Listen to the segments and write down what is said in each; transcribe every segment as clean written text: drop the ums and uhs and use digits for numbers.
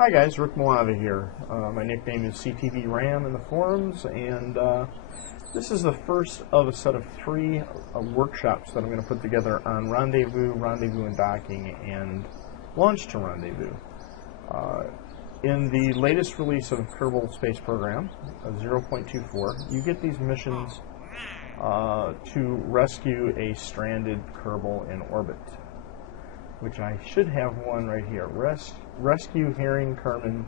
Hi guys, Rick Malava here. My nickname is CTV Ram in the forums, and this is the first of a set of three workshops that I'm going to put together on rendezvous, rendezvous and docking, and launch to rendezvous. In the latest release of Kerbal Space Program, 0.24, you get these missions to rescue a stranded Kerbal in orbit, which I should have one right here. Rescue Herring Kerman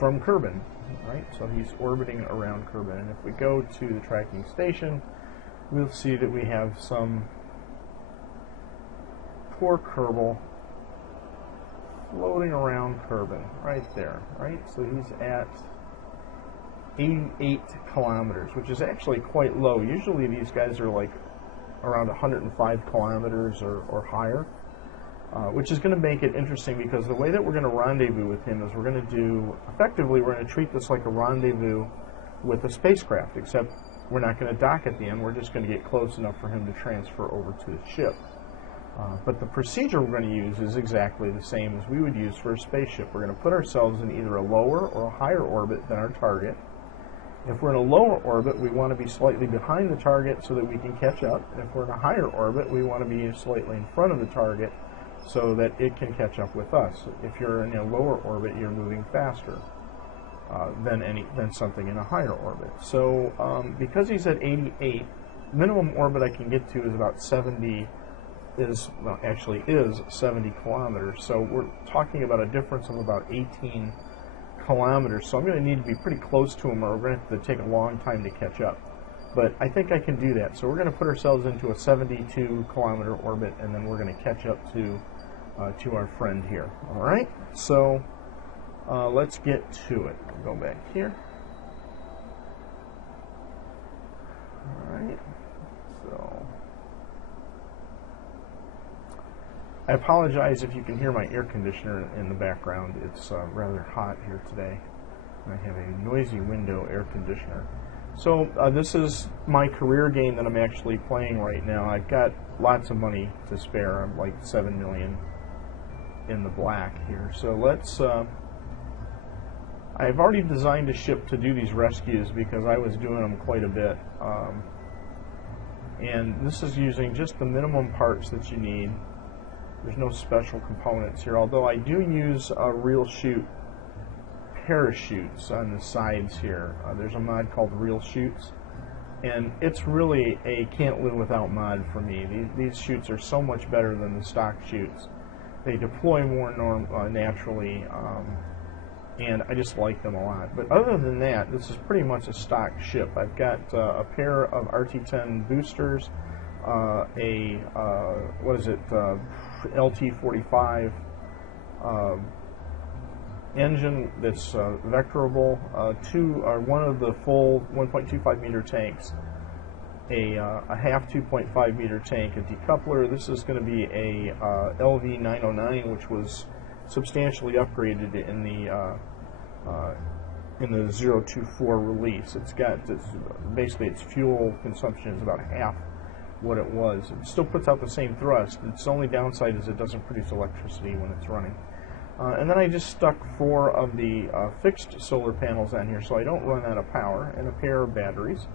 from Kerbin, right? So he's orbiting around Kerbin. And if we go to the tracking station, we'll see that we have some poor Kerbal floating around Kerbin, right there, right? So he's at 88 kilometers, which is actually quite low. Usually these guys are like around 105 kilometers or higher, which is going to make it interesting because the way that we're going to rendezvous with him is we're going to do, effectively, we're going to treat this like a rendezvous with a spacecraft, except we're not going to dock at the end. We're just going to get close enough for him to transfer over to the ship. But the procedure we're going to use is exactly the same as we would use for a spaceship. We're going to put ourselves in either a lower or a higher orbit than our target. If we're in a lower orbit, we want to be slightly behind the target so that we can catch up. And if we're in a higher orbit, we want to be slightly in front of the target so that it can catch up with us. If you're in a lower orbit, you're moving faster than something in a higher orbit. So because he's at 88, minimum orbit I can get to is about 70, is 70 kilometers. So we're talking about a difference of about 18 kilometers, so I'm going to need to be pretty close to him, or we're going to have to take a long time to catch up. But I think I can do that. So we're going to put ourselves into a 72 kilometer orbit, and then we're going to catch up to our friend here. All right. So let's get to it. I'll go back here. All right. So I apologize if you can hear my air conditioner in the background. It's rather hot here today. I have a noisy window air conditioner. So this is my career game that I'm actually playing right now. I've got lots of money to spare. I'm like 7 million in the black here. So let's... I've already designed a ship to do these rescues because I was doing them quite a bit. And this is using just the minimum parts that you need. There's no special components here, although I do use real chute parachutes on the sides here. There's a mod called Real Chutes, and it's really a can't live without mod for me. These chutes are so much better than the stock chutes. They deploy more naturally, and I just like them a lot. But other than that, this is pretty much a stock ship. I've got a pair of RT-10 boosters, LT-45 engine that's vectorable, one of the full 1.25 meter tanks, a half 2.5 meter tank, a decoupler. This is going to be a LV-909, which was substantially upgraded in the 024 release. It's got basically its fuel consumption is about half what it was. It still puts out the same thrust. Its only downside is it doesn't produce electricity when it's running. And then I just stuck 4 of the fixed solar panels on here so I don't run out of power, and a pair of batteries,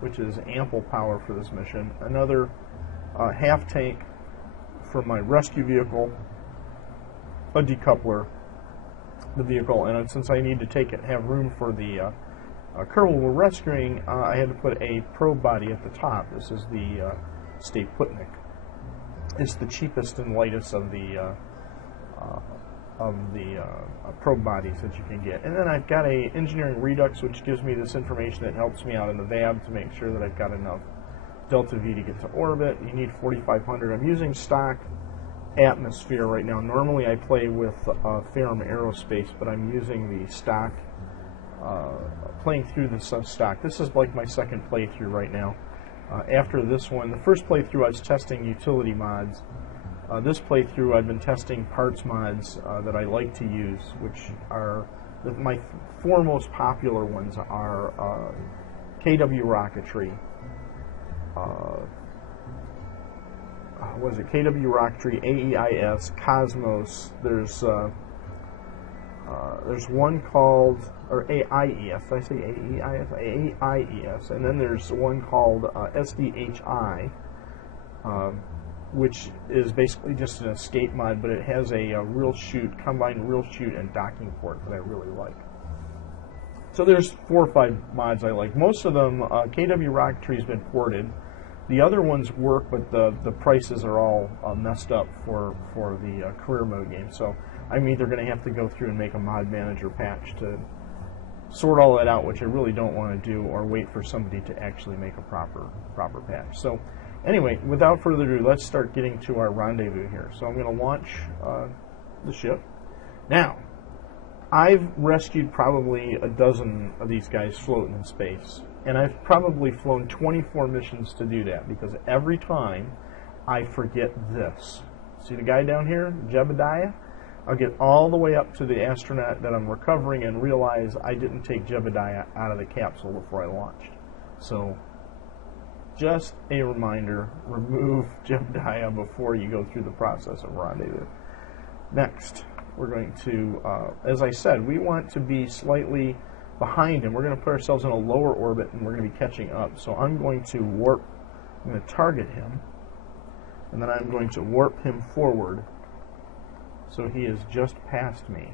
which is ample power for this mission. Another half tank for my rescue vehicle, a decoupler, the vehicle, and since I need to have room for the Kerbal we're rescuing, I had to put a probe body at the top. This is the Staputnik. It's the cheapest and lightest of the probe bodies that you can get. And then I've got a engineering redux, which gives me this information that helps me out in the VAB to make sure that I've got enough delta V to get to orbit. You need 4,500. I'm using stock atmosphere right now. Normally I play with Ferrum Aerospace, but I'm using the stock, playing through the sub-stock. This is like my second playthrough right now. After this one, the first playthrough I was testing utility mods. This playthrough I've been testing parts mods that I like to use, which are, my 4 most popular ones are KW Rocketry, what is it? KW Rocktree, AEIS, Cosmos. There's one called, or AIES. Did I say AEIS? AIES. And then there's one called SDHI, which is basically just an escape mod, but it has a reel shoot, combined reel shoot and docking port that I really like. So there's 4 or 5 mods I like. Most of them, KW Rocktree's been ported. The other ones work, but the prices are all messed up for the career mode game. So I'm either going to have to go through and make a mod manager patch to sort all that out, which I really don't want to do, or wait for somebody to actually make a proper patch. So anyway, without further ado, let's start getting to our rendezvous here. So I'm going to launch the ship. Now, I've rescued probably a dozen of these guys floating in space, and I've probably flown 24 missions to do that, because every time I forget this. See the guy down here, Jebediah? I'll get all the way up to the astronaut that I'm recovering and realize I didn't take Jebediah out of the capsule before I launched. So, just a reminder, remove Jebediah before you go through the process of rendezvous. Next, we're going to, as I said, we want to be slightly behind him. We're going to put ourselves in a lower orbit, and we're going to be catching up. So I'm going to warp, I'm going to target him, and then I'm going to warp him forward so he is just past me.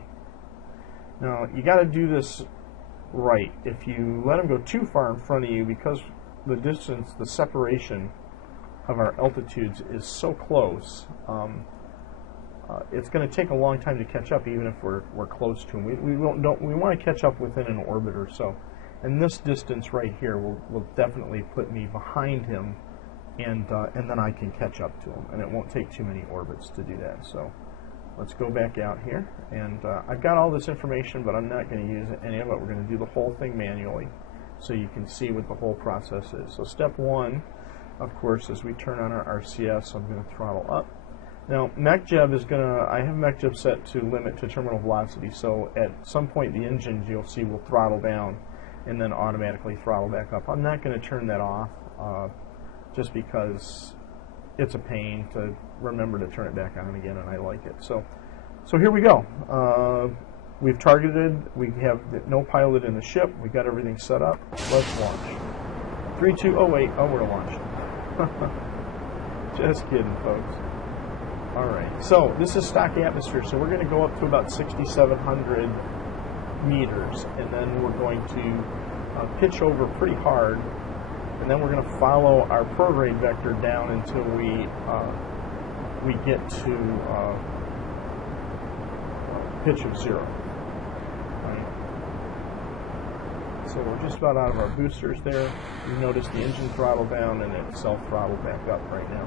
Now, you got to do this right. If you let him go too far in front of you, because the distance, the separation of our altitudes is so close, it's going to take a long time to catch up, even if we're close to him. We want to catch up within an orbit or so, and this distance right here will definitely put me behind him, and then I can catch up to him, and it won't take too many orbits to do that. So let's go back out here, and I've got all this information, but I'm not going to use any of it. We're going to do the whole thing manually, so you can see what the whole process is. So step 1, of course, is we turn on our RCS. So I'm going to throttle up. Now, MechJeb is going to, I have MechJeb set to limit to terminal velocity, so at some point the engines you'll see will throttle down and then automatically throttle back up. I'm not going to turn that off just because it's a pain to remember to turn it back on again, and I like it. So here we go. We've targeted, we have no pilot in the ship, we got everything set up. Let's launch. 3, 2, oh wait, oh, we're launched. Just kidding, folks. Alright, so this is stock atmosphere, so we're going to go up to about 6,700 meters, and then we're going to pitch over pretty hard, and then we're going to follow our prograde vector down until we get to pitch of 0. Right. So we're just about out of our boosters there. You notice the engine throttle down and it self-throttled back up right now.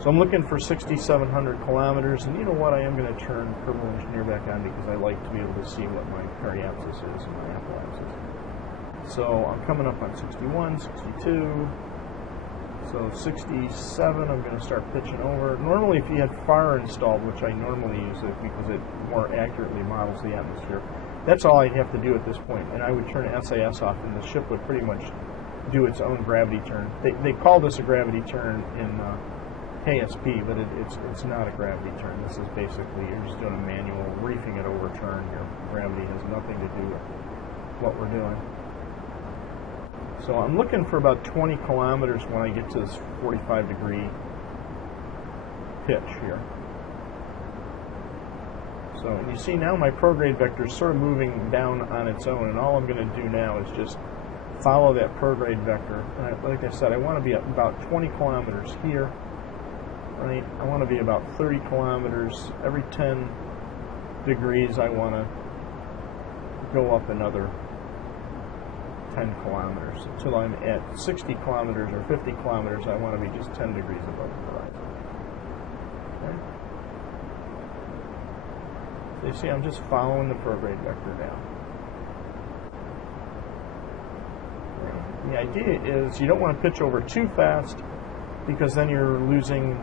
So I'm looking for 6,700 kilometers, and you know what? I am going to turn Kerbal Engineer back on because I like to be able to see what my periapsis is and my apoapsis. So I'm coming up on 61, 62, so 67. I'm going to start pitching over. Normally, if you had FAR installed, which I normally use it because it more accurately models the atmosphere, that's all I'd have to do at this point, and I would turn SAS off, and the ship would pretty much do its own gravity turn. They call this a gravity turn in KSP, but it's not a gravity turn. This is basically, you're just doing a manual reefing it over turn. Your gravity has nothing to do with what we're doing. So I'm looking for about 20 kilometers when I get to this 45-degree pitch here. So you see now my prograde vector is sort of moving down on its own, and all I'm going to do now is just follow that prograde vector. And like I said, I want to be at about 20 kilometers here. Right? I want to be about 30 kilometers. Every 10 degrees I want to go up another 10 kilometers. Until I'm at 60 kilometers or 50 kilometers, I want to be just 10 degrees above the horizon. Okay? So you see, I'm just following the prograde vector down. The idea is you don't want to pitch over too fast, because then you're losing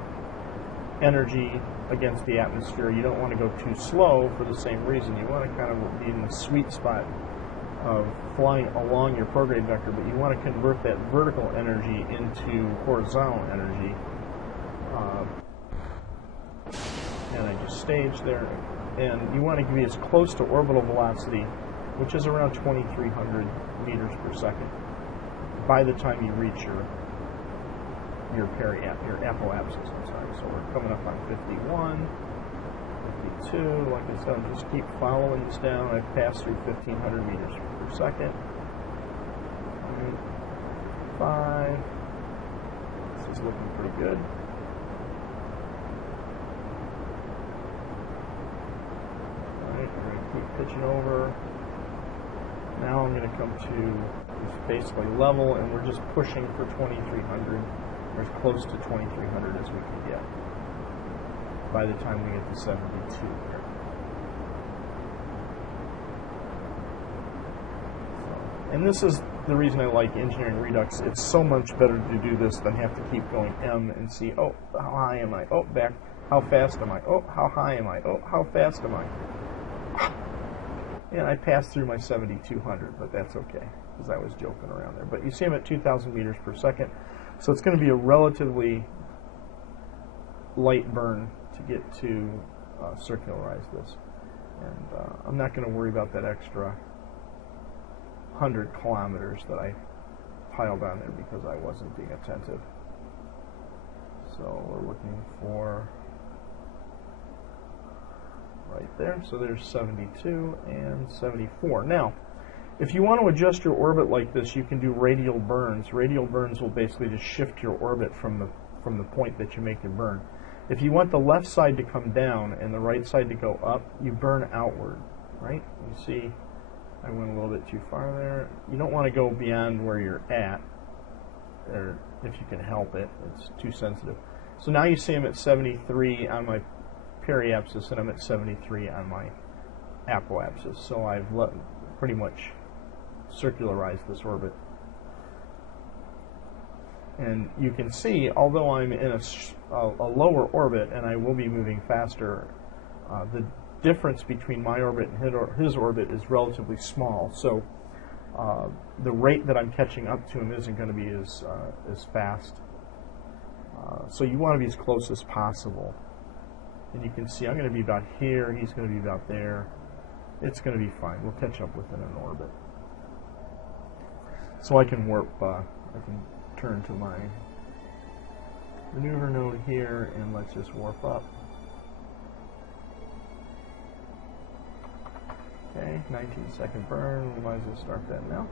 energy against the atmosphere. You don't want to go too slow for the same reason. You want to kind of be in the sweet spot of flying along your prograde vector, but you want to convert that vertical energy into horizontal energy And I just stage there. And you want to be as close to orbital velocity, which is around 2,300 meters per second, by the time you reach your apoapsis. I'm sorry. So we're coming up on 51, 52. Like I said, just keep following this down. I've passed through 1,500 meters per second. 5. This is looking pretty good. Alright, we're going to keep pitching over. Now I'm going to come to this basically level, and we're just pushing for 2,300, or as close to 2,300 as we can get by the time we get to 72 here. And this is the reason I like engineering redux. It's so much better to do this than have to keep going M and C. Oh, how high am I? Oh, back. How fast am I? Oh, how high am I? Oh, how fast am I? And I passed through my 7,200, but that's okay, because I was joking around there. But you see I'm at 2,000 meters per second, so it's going to be a relatively light burn to get to circularize this. And I'm not going to worry about that extra 100 kilometers that I piled on there because I wasn't being attentive. So we're looking for right there. So there's 72 and 74. Now, if you want to adjust your orbit like this, you can do radial burns. Radial burns will basically just shift your orbit from the point that you make your burn. If you want the left side to come down and the right side to go up, you burn outward, right? You see I went a little bit too far there. You don't want to go beyond where you're at, or if you can help it. It's too sensitive. So now you see I'm at 73 on my periapsis, and I'm at 73 on my apoapsis. So I've pretty much circularized this orbit. And you can see, although I'm in a lower orbit and I will be moving faster, the difference between my orbit and his orbit is relatively small. So the rate that I'm catching up to him isn't going to be as fast. So you want to be as close as possible. And you can see I'm going to be about here, he's going to be about there. It's going to be fine. We'll catch up within an orbit. So I can warp, I can turn to my maneuver node here, and let's just warp up. Okay, 19-second burn. We might as well start that now.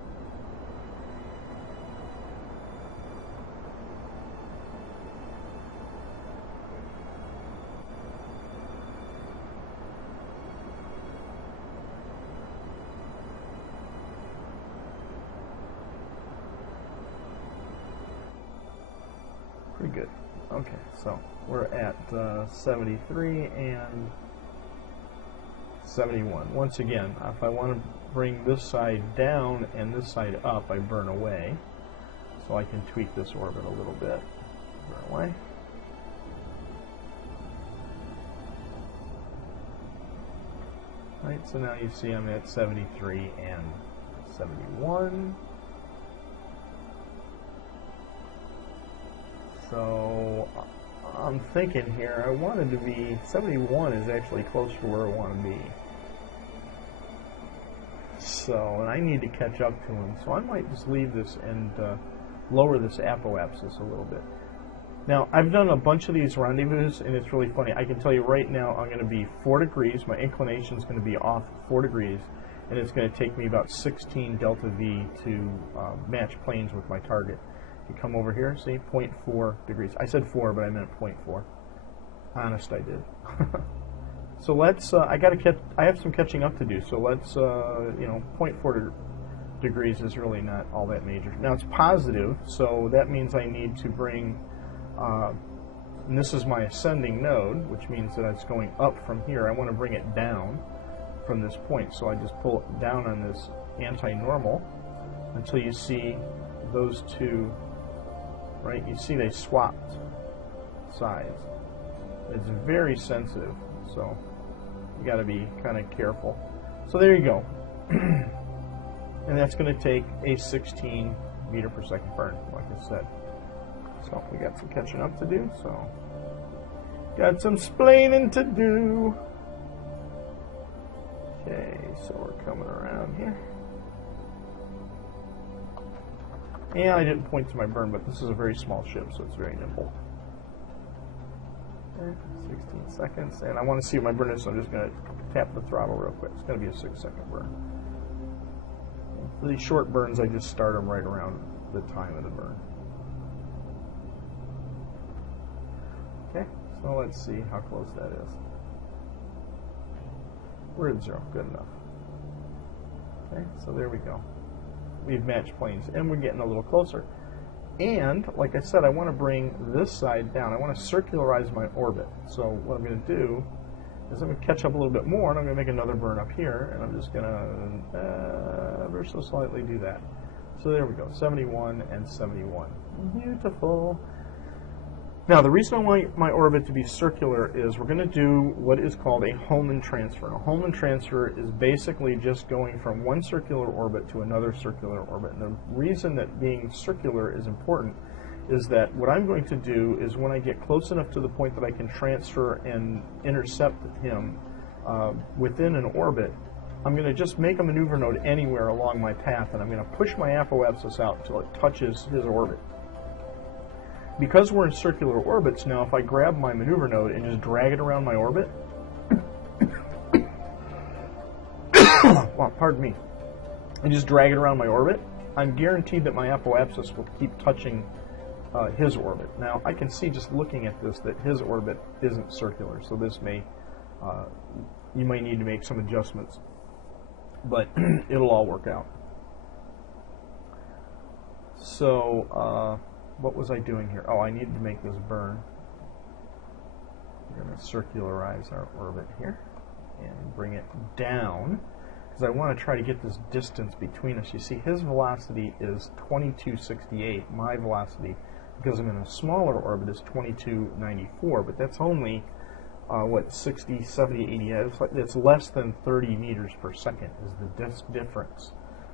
Pretty good. Okay, so we're at 73 and 71. Once again, if I want to bring this side down and this side up, I burn away. So I can tweak this orbit a little bit. Burn away. Right, so now you see I'm at 73 and 71. So I'm thinking here, I wanted to be, 71 is actually close to where I want to be. So, and I need to catch up to him. So I might just leave this and lower this apoapsis a little bit. Now, I've done a bunch of these rendezvous, and it's really funny. I can tell you right now I'm going to be 4 degrees. My inclination is going to be off 4 degrees, and it's going to take me about 16 delta V to match planes with my target. You come over here, see, 0.4 degrees. I said 4, but I meant 0.4. Honest, I did. So let's, I have some catching up to do. So let's, 0.4 degrees is really not all that major. Now it's positive, so that means I need to bring, and this is my ascending node, which means that it's going up from here. I want to bring it down from this point. So I just pull it down on this anti-normal until you see those two. Right, you see they swapped sides. It's very sensitive, so you got to be kind of careful. So there you go. And that's going to take a 16 meter per second burn, like I said. So we got some catching up to do, so got some splaining to do. Okay, so we're coming around here. And I didn't point to my burn, but this is a very small ship, so it's very nimble. Okay, 16 seconds, and I want to see what my burn is, so I'm just going to tap the throttle real quick. It's going to be a 6-second burn. For these short burns, I just start them right around the time of the burn. Okay, so let's see how close that is. We're at 0, good enough. Okay, so there we go. We've matched planes, and we're getting a little closer. And, like I said, I want to bring this side down. I want to circularize my orbit. So what I'm going to do is I'm going to catch up a little bit more, and I'm going to make another burn up here, and I'm just going to ever so slightly do that. So there we go, 71 and 71. Beautiful. Now, the reason I want my orbit to be circular is we're going to do what is called a Hohmann transfer. A Hohmann transfer is basically just going from one circular orbit to another circular orbit. And the reason that being circular is important is that what I'm going to do is when I get close enough to the point that I can transfer and intercept him within an orbit, I'm going to just make a maneuver node anywhere along my path, and I'm going to push my apoapsis out until it touches his orbit. Because we're in circular orbits now, if I grab my maneuver node and just drag it around my orbit, well, pardon me, and just drag it around my orbit, I'm guaranteed that my apoapsis will keep touching his orbit. Now, I can see just looking at this that his orbit isn't circular, so this may, you might need to make some adjustments, but it'll all work out. So, what was I doing here? Oh, I needed to make this burn. We're going to circularize our orbit here and bring it down because I want to try to get this distance between us. You see, his velocity is 2268. My velocity, because I'm in a smaller orbit, is 2294, but that's only, what, 60, 70, 80, it's less than 30 meters per second is the difference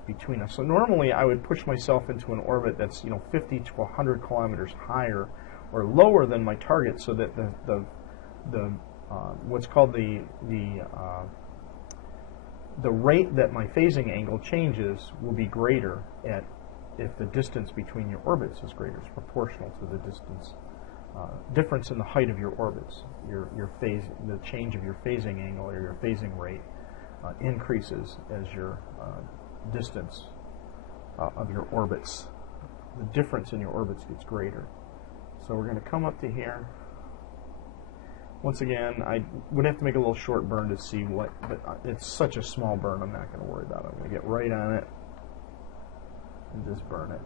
between us. So normally I would push myself into an orbit that's 50 to 100 kilometers higher or lower than my target, so that the what's called the rate that my phasing angle changes will be greater if the distance between your orbits is greater. It's proportional to the distance difference in the height of your orbits. The change of your phasing angle or your phasing rate increases as your distance of your orbits. The difference in your orbits gets greater. So we're going to come up to here. Once again, I would have to make a little short burn to see what, but it's such a small burn, I'm not going to worry about it. I'm going to get right on it and just burn it.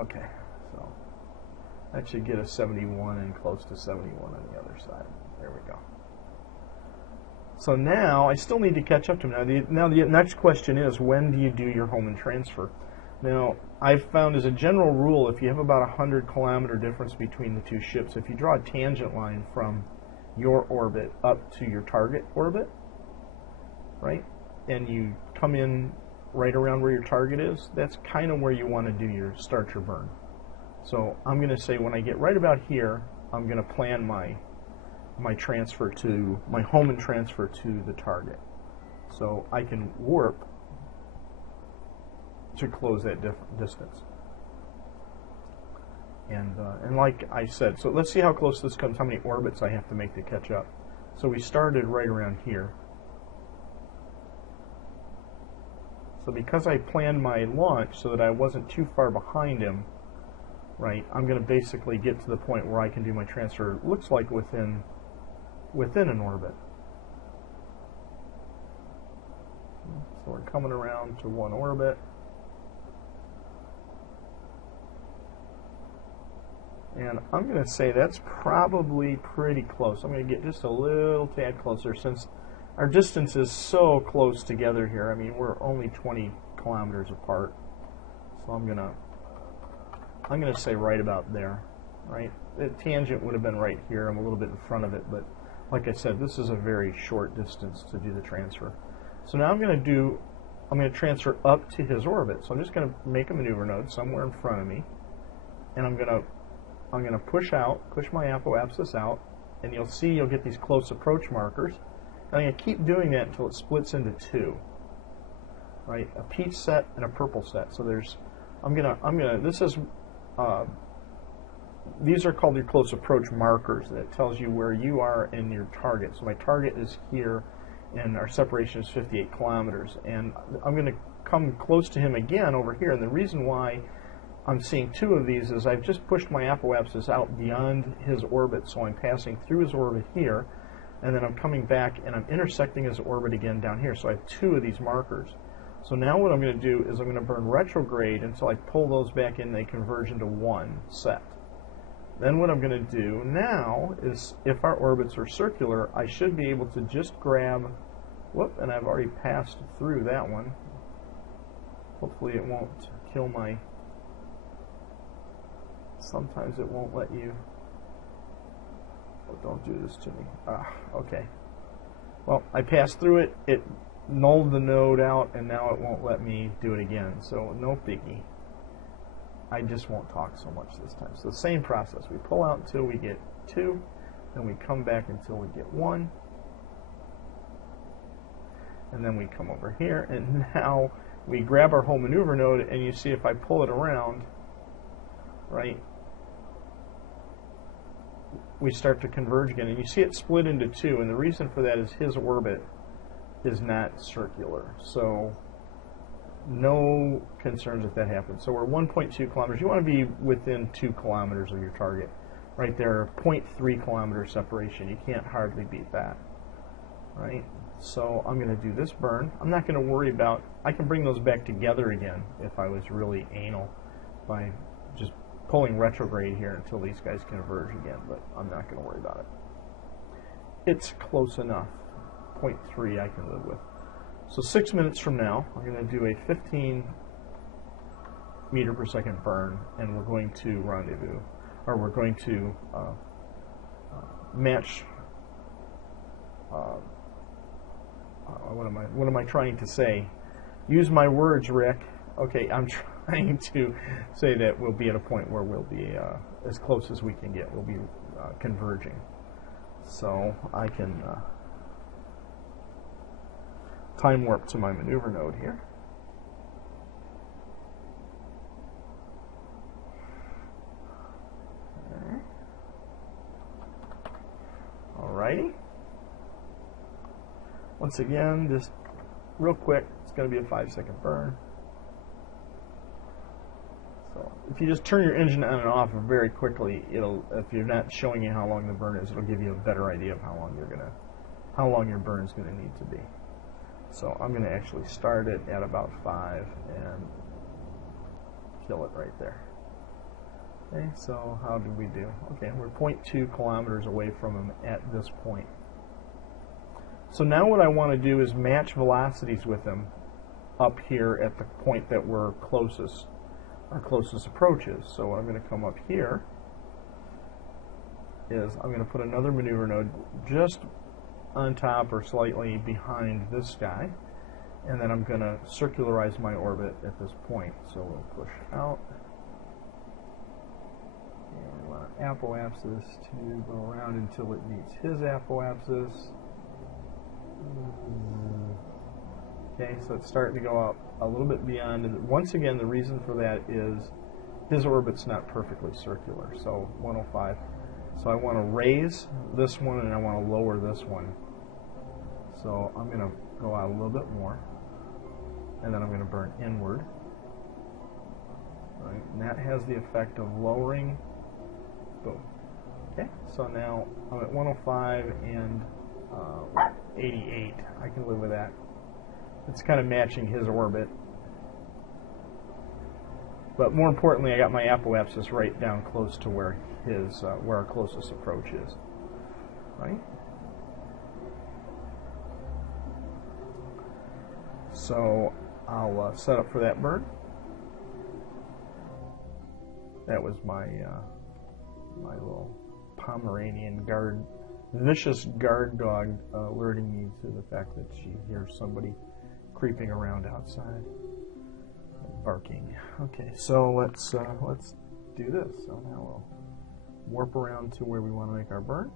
Okay, so that should get a 71 and close to 71 on the other side. There we go. So now I still need to catch up to him. Now the next question is, when do you do your Hohmann transfer? Now, I've found as a general rule, if you have about 100 kilometer difference between the two ships, if you draw a tangent line from your orbit up to your target orbit, right, and you come in right around where your target is, that's kind of where you want to start your burn. So I'm going to say when I get right about here, I'm going to plan my transfer to, my Hohmann transfer to the target. So I can warp to close that distance. And like I said, so let's see how close this comes, how many orbits I have to make to catch up. So we started right around here. So because I planned my launch so that I wasn't too far behind him, right, I'm going to basically get to the point where I can do my transfer, looks like within an orbit. So we're coming around to one orbit. And I'm going to say that's probably pretty close. I'm going to get just a little tad closer since our distance is so close together here. I mean, we're only 20 kilometers apart. So I'm going to say right about there, right? The tangent would have been right here. I'm a little bit in front of it, but like I said, this is a very short distance to do the transfer. So now I'm going to transfer up to his orbit. So I'm just going to make a maneuver node somewhere in front of me. and I'm gonna push my apoapsis out, and you'll see you'll get these close approach markers. And I'm gonna keep doing that until it splits into two. Right, a peach set and a purple set. So there's, this is, these are called your close approach markers. That tells you where you are in your target. So my target is here, and our separation is 58 kilometers. And I'm going to come close to him again over here. And the reason why I'm seeing two of these is I've just pushed my apoapsis out beyond his orbit. So I'm passing through his orbit here, and then I'm coming back and I'm intersecting his orbit again down here. So I have two of these markers. So now what I'm going to do is I'm going to burn retrograde until I pull those back in, they converge into one set. Then what I'm going to do now is, if our orbits are circular, I should be able to just grab, whoop, and I've already passed through that one. Hopefully it won't kill my, sometimes it won't let you, oh, don't do this to me. Okay. Well, I passed through it, it nulled the node out, and now it won't let me do it again, so no biggie. I just won't talk so much this time. So the same process. We pull out until we get 2, then we come back until we get 1, and then we come over here, and now we grab our whole maneuver node, and you see if I pull it around, right, we start to converge again, and you see it split into 2, and the reason for that is his orbit is not circular. So no concerns if that happens. So we're 1.2 kilometers. You want to be within 2 kilometers of your target. Right there, 0.3 kilometer separation. You can't hardly beat that. Right? So I'm going to do this burn. I'm not going to worry about, I can bring those back together again if I was really anal by just pulling retrograde here until these guys converge again, but I'm not going to worry about it. It's close enough. 0.3 I can live with. So 6 minutes from now, I'm going to do a 15 meter per second burn, and we're going to rendezvous, or we're going to match. What am I trying to say? Use my words, Rick. Okay, I'm trying to say that we'll be at a point where we'll be as close as we can get. We'll be converging. So I can time warp to my maneuver node here. Alrighty. Once again, just real quick, it's going to be a 5-second burn. So if you just turn your engine on and off very quickly, it'll, if you're not showing you how long the burn is, it'll give you a better idea of how long your burn is going to need to be. So I'm going to actually start it at about 5 and kill it right there. Okay, so how did we do? Okay, we're 0.2 kilometers away from him at this point. So now what I want to do is match velocities with him up here at the point that we're closest, our closest approach is. So what I'm going to come up here is I'm going to put another maneuver node just on top or slightly behind this guy, and then I'm going to circularize my orbit at this point. So we'll push out, and we want apoapsis to go around until it meets his apoapsis. Okay, so it's starting to go up a little bit beyond, and once again the reason for that is his orbit's not perfectly circular, so 105. So I want to raise this one and I want to lower this one. So I'm going to go out a little bit more, and then I'm going to burn inward. Right, and that has the effect of lowering. Boom. Okay, so now I'm at 105 and 88. I can live with that. It's kind of matching his orbit. But more importantly, I got my apoapsis right down close to where his, where our closest approach is. Right? So I'll set up for that burn. That was my my little Pomeranian guard, vicious guard dog, alerting me to the fact that she hears somebody creeping around outside, barking. Okay, so let's do this. So now we'll warp around to where we want to make our burn.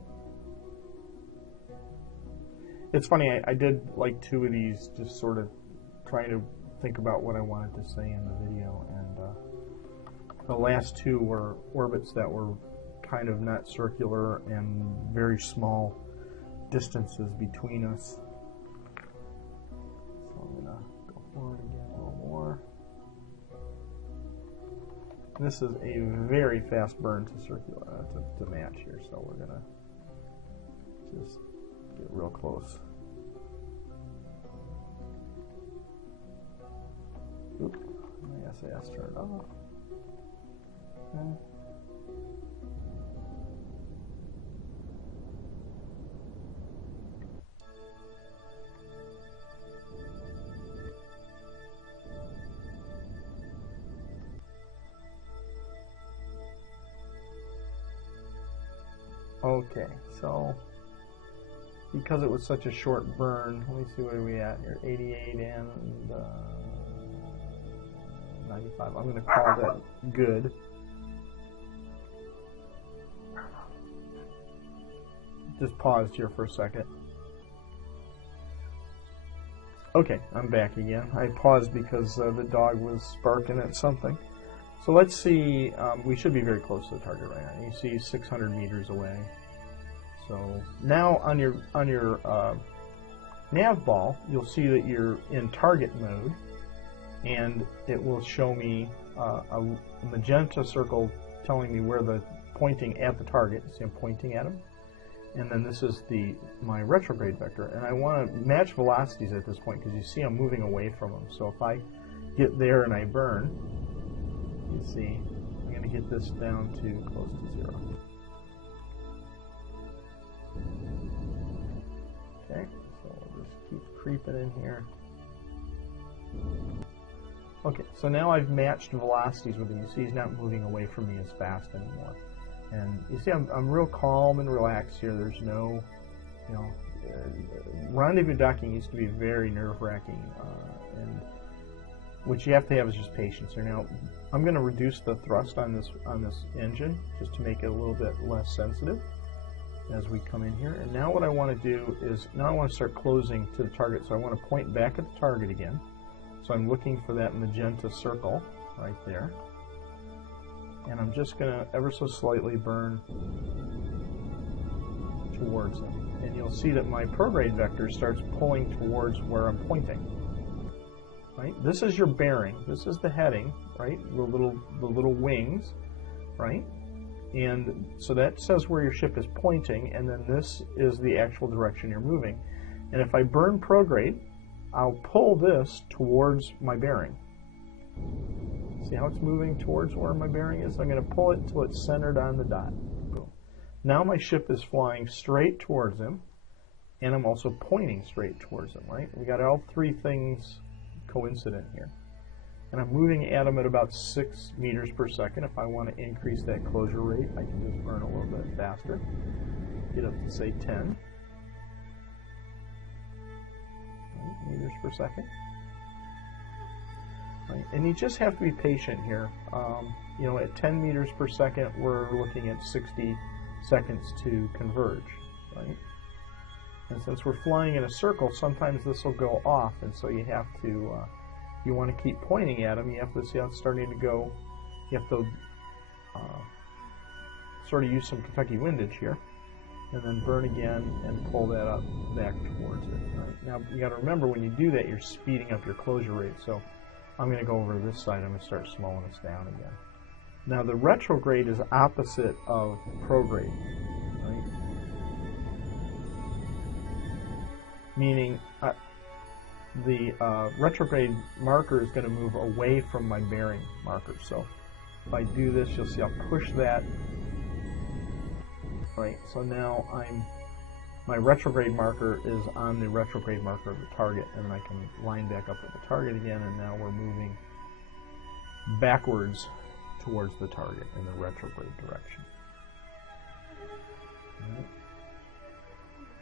It's funny, I did like 2 of these, just sort of trying to think about what I wanted to say in the video, and the last 2 were orbits that were kind of not circular and very small distances between us. So I'm going to go forward again a little more. This is a very fast burn to circular to match here, so we're going to just get real close. Oop, my SAS turned off. Okay. Okay, so because it was such a short burn, let me see, what are we at here? 88 and 95. I'm going to call that good. Just paused here for a second. Okay, I'm back again. I paused because the dog was barking at something. So let's see, we should be very close to the target right now. You see 600 meters away. So now on your nav ball, you'll see that you're in target mode, and it will show me a magenta circle telling me where the pointing at the target. See, I'm pointing at him. And then this is my retrograde vector, and I want to match velocities at this point because you see I'm moving away from him. So if I get there and I burn, you see, I'm going to get this down to close to 0. Okay, so we'll just keep creeping in here. Okay, so now I've matched velocities with him. You see he's not moving away from me as fast anymore. And you see I'm real calm and relaxed here. There's no, rendezvous docking used to be very nerve-wracking, and what you have to have is just patience here. Now, I'm going to reduce the thrust on this engine just to make it a little bit less sensitive as we come in here. And now what I want to do is, now I want to start closing to the target. So I want to point back at the target again. So I'm looking for that magenta circle right there. And I'm just going to ever so slightly burn towards it. And you'll see that my prograde vector starts pulling towards where I'm pointing. Right? This is your bearing. This is the heading, right? The little wings, right? And so that says where your ship is pointing, and then this is the actual direction you're moving. And if I burn prograde, I'll pull this towards my bearing. See how it's moving towards where my bearing is? I'm going to pull it until it's centered on the dot. Boom. Now my ship is flying straight towards him, and I'm also pointing straight towards him, right? We got all 3 things coincident here. And I'm moving at him at about 6 meters per second. If I want to increase that closure rate, I can just burn a little bit faster. Get up to, say, 10 meters per second. Right. And you just have to be patient here. At 10 meters per second, we're looking at 60 seconds to converge, right? And since we're flying in a circle, sometimes this will go off, and so you have to, you want to keep pointing at them. You have to see how it's starting to go. You have to sort of use some Kentucky windage here, and then burn again and pull that up back towards it. Right? Now, you got to remember, when you do that, you're speeding up your closure rate. So I'm going to go over to this side. I'm going to start slowing this down again. Now, the retrograde is opposite of prograde, right? Meaning the retrograde marker is going to move away from my bearing marker. So if I do this, you'll see I'll push that. Right. So now my retrograde marker is on the retrograde marker of the target, and then I can line back up with the target again, and now we're moving backwards towards the target in the retrograde direction. Right.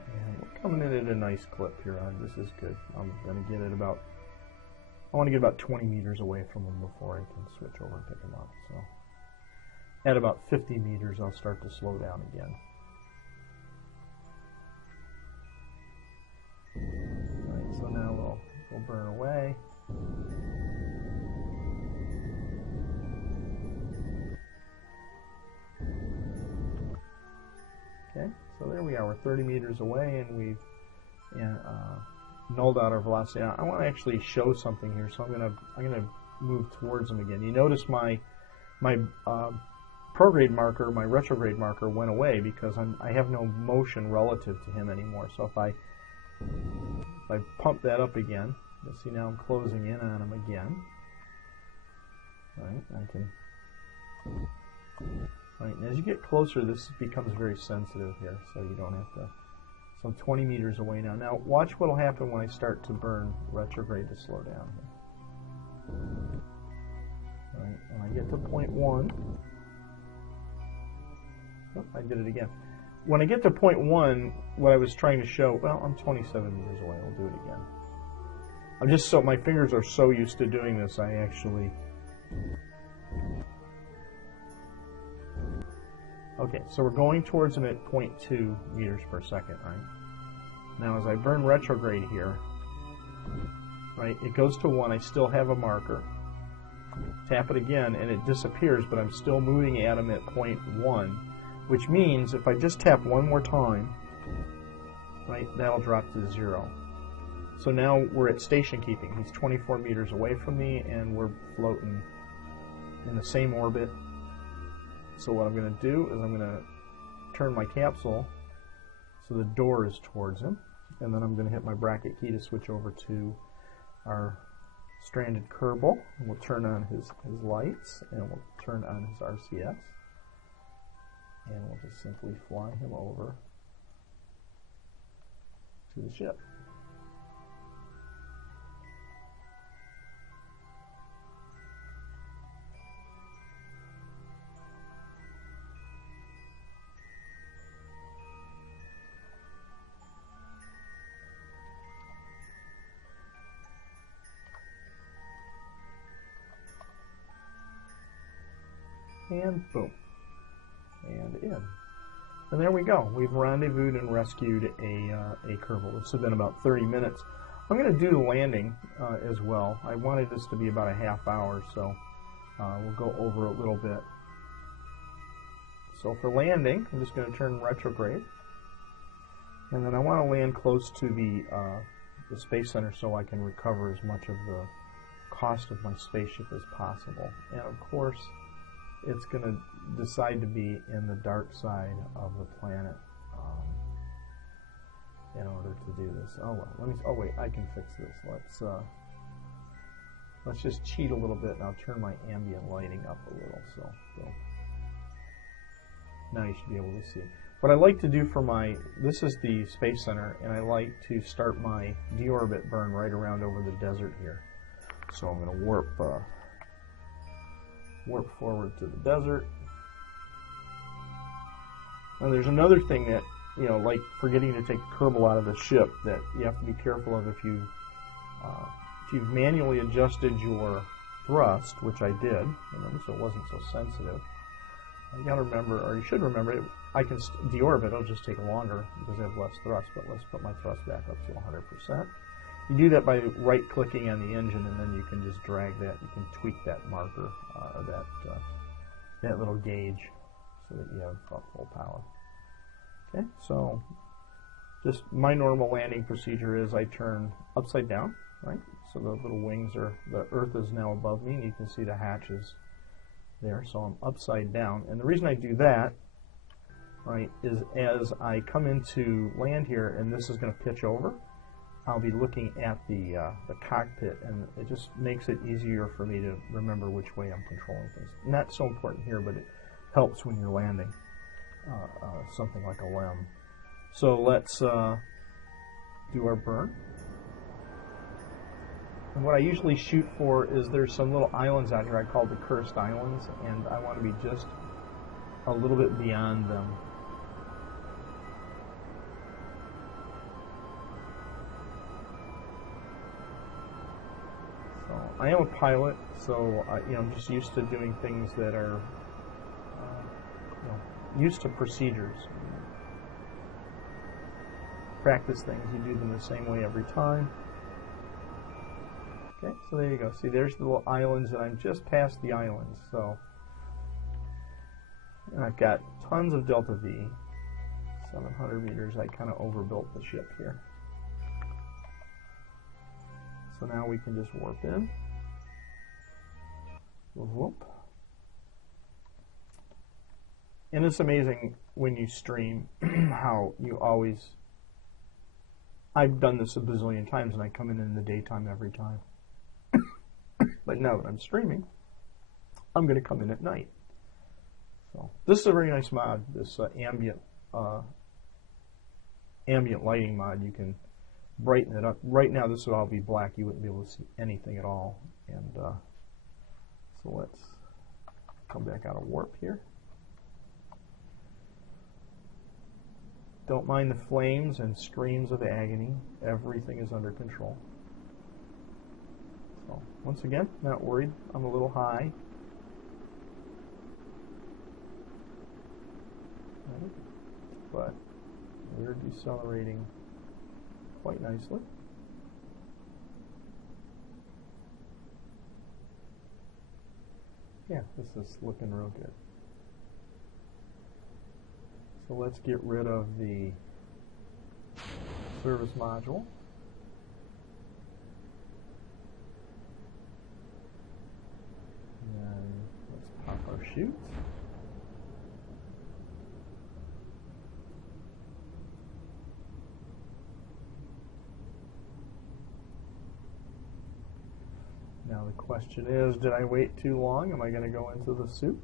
And we're coming in at a nice clip here. This is good. I'm going to get it about, I want to get about 20 meters away from him before I can switch over and pick him up. So at about 50 meters, I'll start to slow down again. All right, so now we'll burn away. Okay, so there we are. We're 30 meters away, and we've nulled out our velocity. Now, I want to actually show something here, so I'm gonna move towards him again. You notice my prograde marker, my retrograde marker, went away because I have no motion relative to him anymore. So if I pump that up again, you'll see now I'm closing in on him again. Right, right, and as you get closer, this becomes very sensitive here, so you don't have to. So I'm 20 meters away now. Now watch what will happen when I start to burn retrograde to slow down here. Right, when I get to point 1, oh, I did it again. When I get to point 1, what I was trying to show, well, I'm 27 meters away. I'll do it again. I'm just so, my fingers are so used to doing this, I actually. Okay, so we're going towards them at 0.2 meters per second, right? Now as I burn retrograde here, right, it goes to 1, I still have a marker. Tap it again and it disappears, but I'm still moving at them at 0.1, which means if I just tap one more time, right, that'll drop to 0. So now we're at station keeping. He's 24 meters away from me and we're floating in the same orbit. So what I'm going to do is I'm going to turn my capsule so the door is towards him, and then I'm going to hit my bracket key to switch over to our stranded kerbal, and we'll turn on his lights, and we'll turn on his RCS, and we'll just simply fly him over to the ship. And boom, and in. And there we go. We've rendezvoused and rescued a kerbal. This has been about 30 minutes. I'm going to do the landing as well. I wanted this to be about a half hour, so we'll go over a little bit. So for landing, I'm just going to turn retrograde. And then I want to land close to the Space Center so I can recover as much of the cost of my spaceship as possible. And of course, it's going to decide to be in the dark side of the planet in order to do this. Oh well, oh wait, I can fix this. Let's just cheat a little bit, and I'll turn my ambient lighting up a little. So now you should be able to see. What I like to do for this is the Space Center, and I like to start my deorbit burn right around over the desert here. So I'm going to warp forward to the desert. And there's another thing that, like forgetting to take the kerbal out of the ship, that you have to be careful of if you've manually adjusted your thrust, which I did, remember, so it wasn't so sensitive. You gotta remember, or you should remember, I can deorbit, it'll just take longer because I have less thrust, but let's put my thrust back up to 100%. You do that by right-clicking on the engine, and then you can just drag that. You can tweak that marker, that little gauge, so that you have full power. Okay, so just my normal landing procedure is I turn upside down, right? So the little wings the Earth is now above me, and you can see the hatches there. So I'm upside down, and the reason I do that, right, is as I come into land here, and this is going to pitch over, I'll be looking at the cockpit, and it just makes it easier for me to remember which way I'm controlling things. Not so important here, but it helps when you're landing something like a LEM. So let's do our burn. And what I usually shoot for is there's some little islands out here I call the Cursed Islands, and I want to be just a little bit beyond them. I am a pilot, so I'm just used to doing things that are used to procedures. Practice things, you do them the same way every time. Okay, so there you go. See, there's the little islands, and I'm just past the islands. So, and I've got tons of delta V, 700 meters. I kind of overbuilt the ship here. So now we can just warp in. Whoop. And it's amazing when you stream how you always... I've done this a bazillion times, and I come in the daytime every time. But now that I'm streaming, I'm going to come in at night. So this is a very nice mod, this ambient lighting mod. You can brighten it up. Right now this would all be black. You wouldn't be able to see anything at all. And so let's come back out of warp here. Don't mind the flames and screams of agony. Everything is under control. So, once again, not worried. I'm a little high. Right. But we're decelerating quite nicely. Yeah, this is looking real good. So let's get rid of the service module. And let's pop our chute. Now the question is, did I wait too long? Am I going to go into the soup?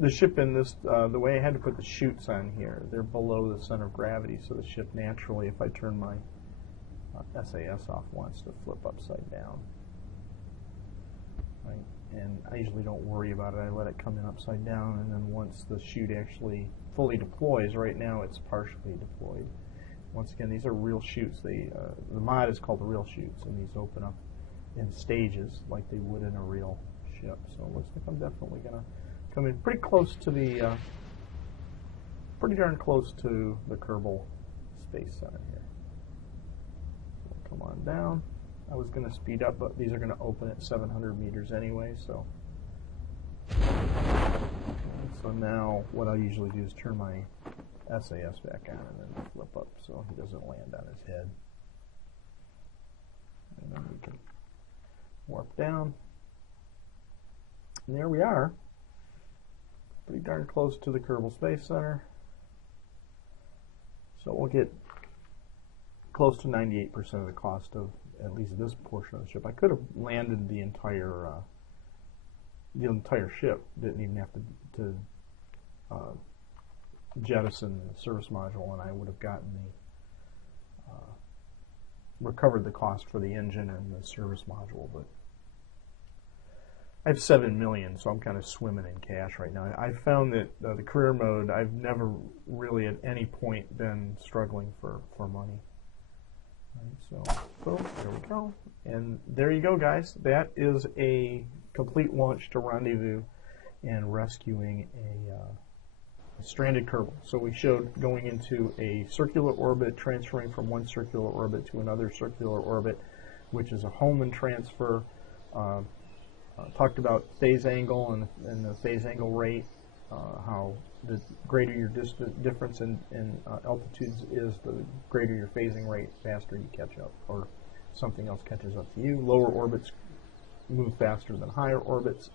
The ship in this, the way I had to put the chutes on here, they're below the center of gravity, so the ship naturally, if I turn my SAS off, wants to flip upside down. Right? And I usually don't worry about it. I let it come in upside down, and then once the chute actually fully deploys, right now it's partially deployed. Once again, these are real chutes. The mod is called the real chutes, and these open up in stages like they would in a real ship. So it looks like I'm definitely going to come in pretty close to the, pretty darn close to the Kerbal Space Center here. So come on down. I was going to speed up, but these are going to open at 700 meters anyway, so. So now what I usually do is turn my SAS back on and then flip up so he doesn't land on his head. And then we can warp down. And there we are. Pretty darn close to the Kerbal Space Center. So we'll get close to 98% of the cost of at least this portion of the ship. I could have landed the entire ship. Didn't even have to jettison the service module, and I would have gotten the recovered the cost for the engine and the service module. But I have 7 million, so I'm kind of swimming in cash right now. I found that the career mode, I've never really at any point been struggling for money. Right, so boom, there we go. And there you go, guys. That is a complete launch to rendezvous and rescuing a stranded Kerbal. So we showed going into a circular orbit, transferring from one circular orbit to another circular orbit, which is a Hohmann transfer. Talked about phase angle and the phase angle rate, how the greater your difference in altitudes is, the greater your phasing rate, faster you catch up, or something else catches up to you. Lower orbits move faster than higher orbits,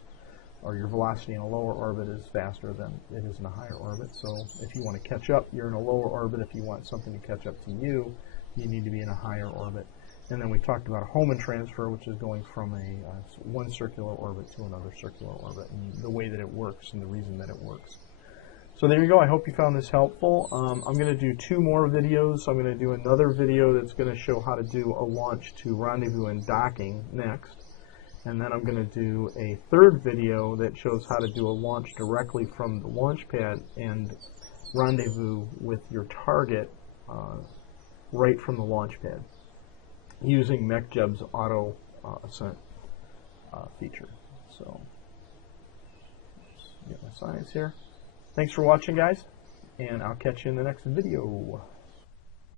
or your velocity in a lower orbit is faster than it is in a higher orbit. So if you want to catch up, you're in a lower orbit. If you want something to catch up to you, you need to be in a higher orbit. And then we talked about a Hohmann transfer, which is going from one circular orbit to another circular orbit, and the way that it works and the reason that it works. So there you go. I hope you found this helpful. I'm going to do 2 more videos. I'm going to do another video that's going to show how to do a launch to rendezvous and docking next. And then I'm going to do a 3rd video that shows how to do a launch directly from the launch pad and rendezvous with your target right from the launch pad, using MechJeb's auto ascent feature. So, let's get my size here. Thanks for watching, guys, and I'll catch you in the next video.